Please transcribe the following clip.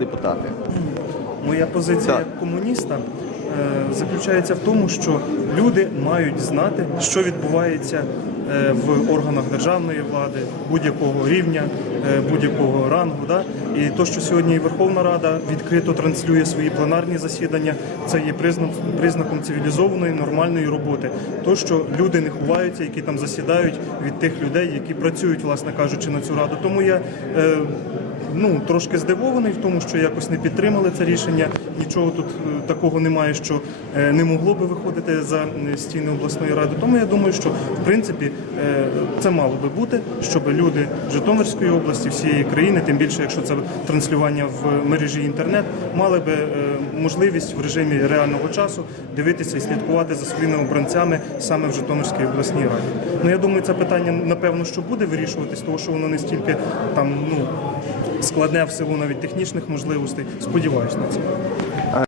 депутати. Моя позиція як комуніста е, заключається в тому, що люди мають знати, що відбувається е, в органах державної влади будь-якого рівня, е, будь-якого рангу. Да? І то, що сьогодні Верховна Рада відкрито транслює свої пленарні засідання, це є признаком цивілізованої нормальної роботи. То, що люди не ховаються, які там засідають від тих людей, які працюють, власне кажучи, на цю раду. Тому я ну трошки здивований в тому, що якось не підтримали це рішення. Нічого тут е, такого немає, що е, не могло би виходити за е, стіни обласної ради. Тому я думаю, що в принципі це мало би бути, щоб люди Житомирської області, всієї країни, тим більше, якщо це транслювання в мережі інтернет, мали би можливість в режимі реального часу дивитися і слідкувати за своїми обранцями саме в Житомирській обласній раді. Ну я думаю, це питання напевно, що буде вирішуватись, тому що воно не стільки там ну складне в силу навіть технічних можливостей. Сподіваюсь на це.